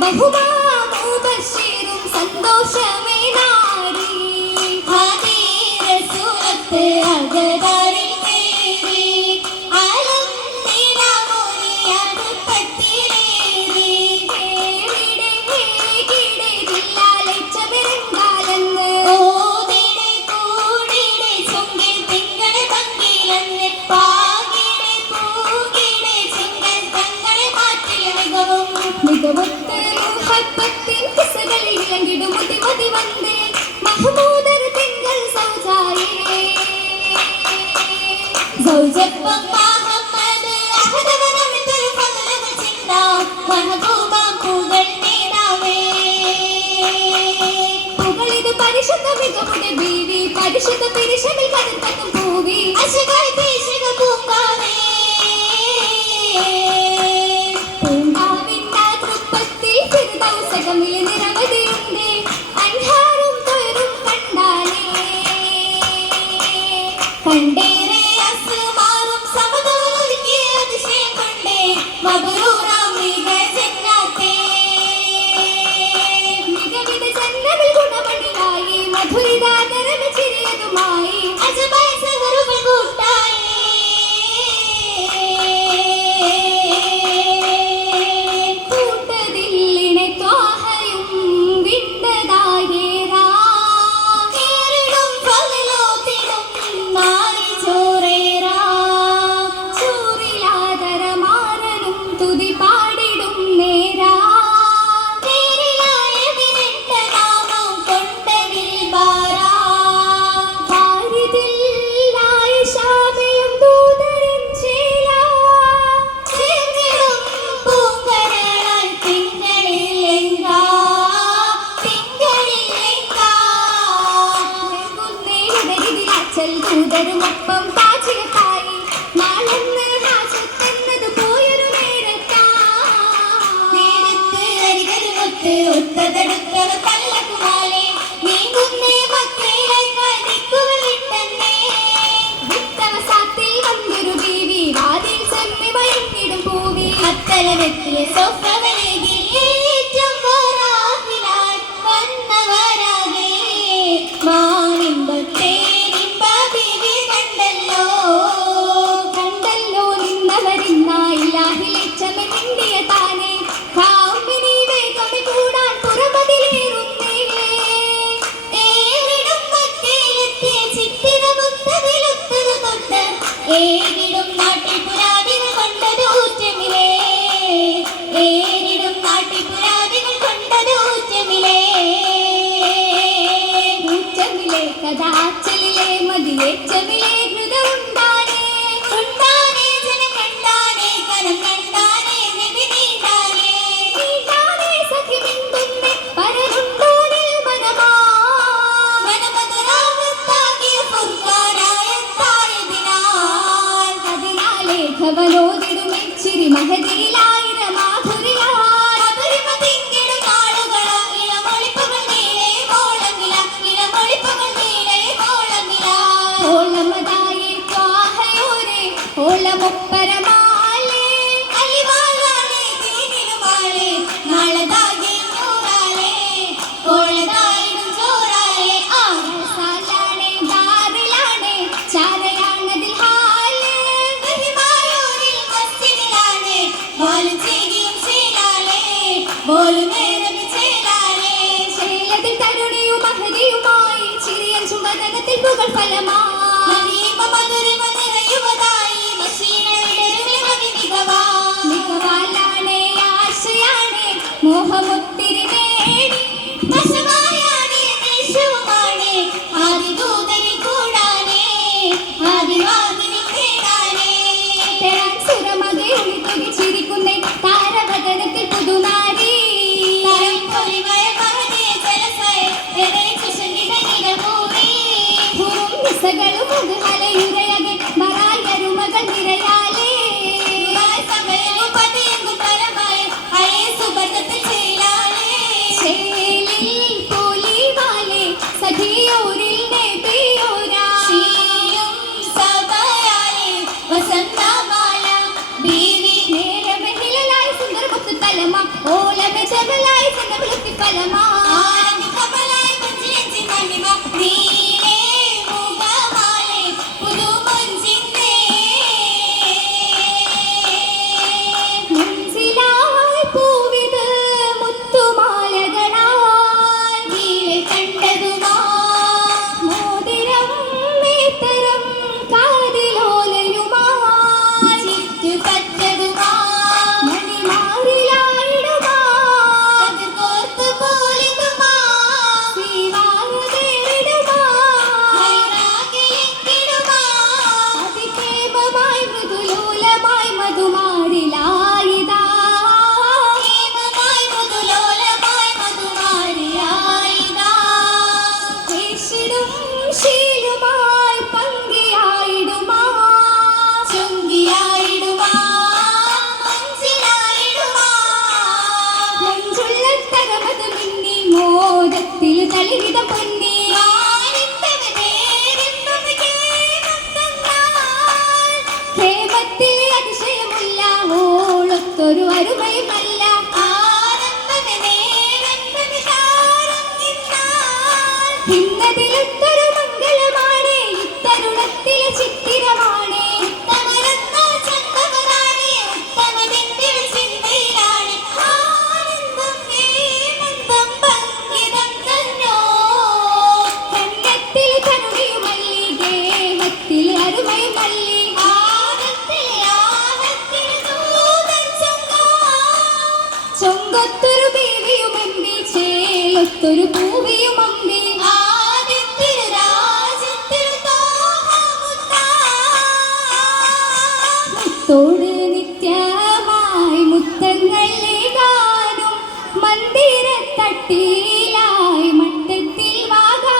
ബഹുമാനവും സന്തോഷമേ. വിളങ്കിടും ബുദ്ധിമതി വന്നേ. മഹബൂദർ തിങ്കൾ സൗജായേ. സൗജപ്പമ്മ ഹമ്മദ് അഹദവനം തുൽഫലം ചിന്ത മഹബൂബ പുകൾ നേതാവേ. പുകളിത് പരിശുദ്ധ മികവുടെ ബീവി പരിശുദ്ധ പെരിശവിൽ കരുത്തക്കും പൂവി. അശകായി Bang. കൈയെടുത്ത് ഉത്തതെടുത്തത് പല്ലക്കുമാലെ നീങ്ങുന്നേ മക്കയിലേക്ക് നിൽക്കുക വിട്ടന്നേ വിത്തവസാത്തിൽ വന്നൊരു ജീവി വാതിൽ ചെന്നി മയങ്ങിടും പൂവി. അത്തലമെത്തിയ സോഫകൾ కదా చెల్లే మదిలే చెవిలే హృద ఉండానే ఉండానే జనకండానే కనకండానే విధి నీడానే ക്ഷേമത്തിൽ അതിശയമുള്ള ഓളൊത്തൊരു അരുമയുമല്ല. ഭിന്നതിലൊത്തൊരു ചൊങ്കത്തൊരു ബീവിയും എന്റെ ചേലത്തൊരു പൂവിയും അമ്പി. മുത്തോട് നിത്യമായി മുത്തങ്ങളെ കാണും മന്ദിരത്തട്ടിലായി മട്ടത്തിൽ വാകാം